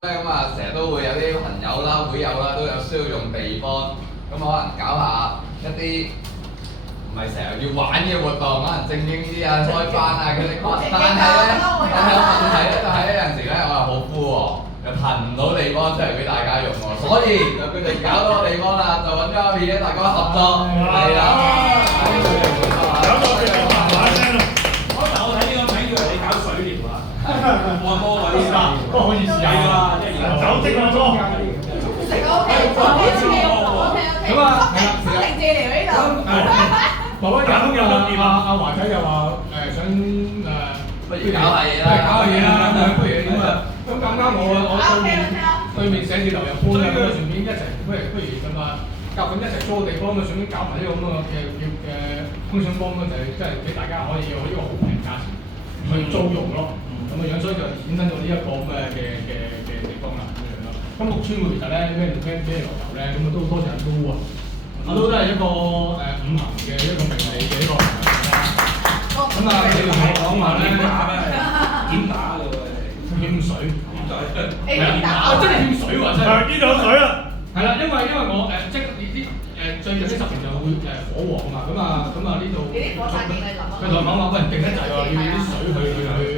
咁啊，成日都會有啲朋友啦、會友啦，都有需要用地方，咁可能搞下一啲唔係成日要玩嘅活動，可能正經啲啊、開班啊嗰啲。但係咧，問題咧就係有陣時咧，我又好枯喎，又騰唔到地方出嚟俾大家用喎，所以就決定搞到個地方啦，就揾咗阿 P 咧，大家合作，係啦，搞到佢哋慢慢聲啦。開頭我睇呢個名以為你搞水療啊，按摩嗰啲啊，都可以試下㗎，即係而家酒精按摩。食 OK，咁啊，係啦，心靈治療呢度。爸爸有阿華仔又話想不如搞下嘢啦，搞下嘢啦，不如咁啊，咁啱啱我對面寫字樓又搬啦，咁啊順便一齊不如咁啊夾緊一齊租個地方，咁啊順便搞埋呢個咁嘅空想幫咁就係即係俾大家可以用呢個好平價錢去租用咯，咁啊樣所以就衍生到呢一個咁嘅地方啦咁樣咯。咁屋村會其實咧咩旅遊咧，咁啊都多謝人都啊。都係一個五行嘅一個名利嘅一個行業啦。咁啊，你同我講話咧，點打㗎喎？欠水，係啊，真係欠水喎！真係。呢度有水啦。係啦，因為我即係呢啲最近呢10年就會火旺啊嘛，咁啊呢度。你啲火山勁你諗啊？佢同我講話，喂勁得滯喎，要啲水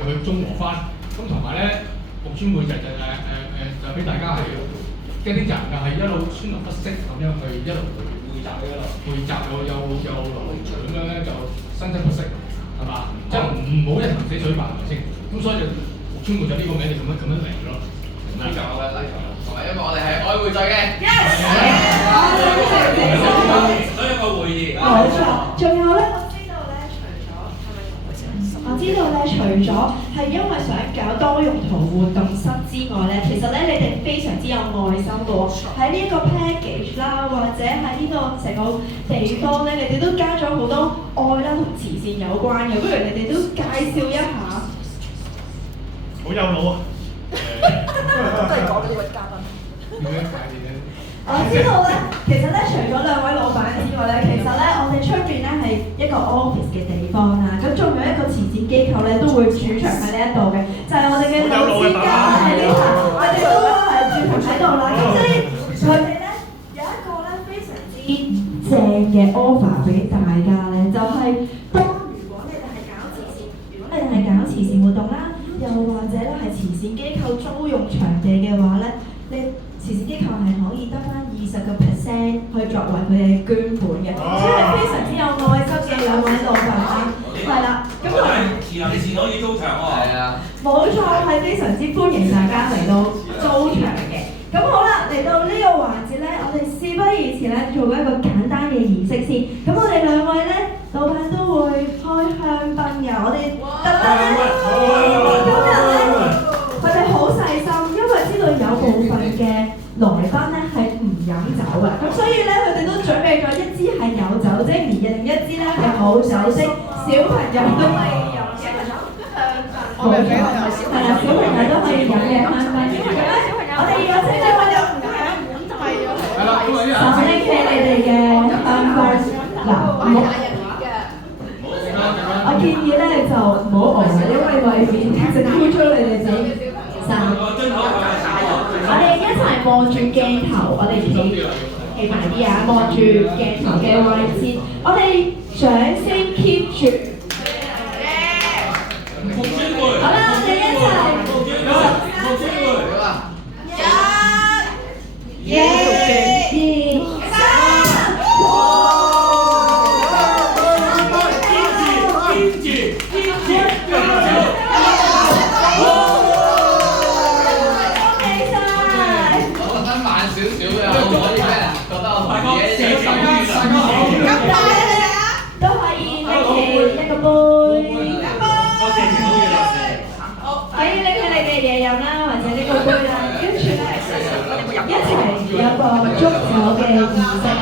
去中和翻。咁同埋咧，屋村會就俾大家係一啲人啊係一路川流不息咁樣去一路匯集又流長咁樣咧，就生生不息，係嘛？即係唔好一潭死水辦係咪先？咁所以就屋村會就呢個名就咁樣嚟咯。呢個我覺得嚟咗，同埋因為我哋係愛匯聚嘅。所以一個會議。冇錯，仲有咧，我知道咧，除咗係因為想搞多用途活動室之外咧，其實咧你哋非常之有愛心嘅喎。喺呢一個 package 啦，或者喺呢個成個地方咧，你哋都加咗好多愛啦同慈善有關嘅。不如你哋都介紹一下。好有腦啊！都係講呢位嘉賓。點樣介紹咧？我知道咧，其實咧除咗兩位老闆之外咧，其實咧我哋出邊咧係一個 office 嘅地方啦，咁仲有一個慈善機構咧都會駐場喺呢一度嘅，就係我哋嘅老師家喺呢度，我哋都係駐場喺度啦。咁所以佢哋咧有一個咧非常之正嘅 offer 俾大家咧，就係當如果你哋係搞慈善，如果你哋係搞慈善活動啦，又或者咧係慈善機構租用場地嘅話咧，你慈善機構係可以得翻20% 去作為佢哋捐款嘅，所以係非常之有愛心嘅兩位老闆，係啦。咁同埋慈善可以租場喎。係啊。冇錯，係非常之歡迎大家嚟到租場嘅。咁好啦，嚟到呢個環節咧，我哋事不宜遲咧，做一個簡單嘅儀式先。咁我哋兩位咧，老闆都會開香檳嘅，我哋特登咧，今日咧，佢哋好細心，因為知道有部分嘅來賓咧係唔飲酒嘅，咁所以咧佢哋都準備咗一支係有酒精，而另一支咧係冇酒精，小朋友都可以飲嘅香檳。冇錯，係啦，小朋友都可以飲嘅香檳。我哋有請兩位有唔飲就係要手拎起你哋嘅香檳。嗱，我建議咧就唔好餓啦，因為為免整污糟你哋整衫。我哋一齊望住鏡頭，我哋企埋啲啊，望住鏡頭嘅位置，我哋掌聲 keep 住。好啦，我哋一齊。1、2、3。都可以拎起一個杯，可以拎起你嘅嘢飲啦，或者呢個杯啦，跟住咧一齊有個祝酒嘅儀式啦。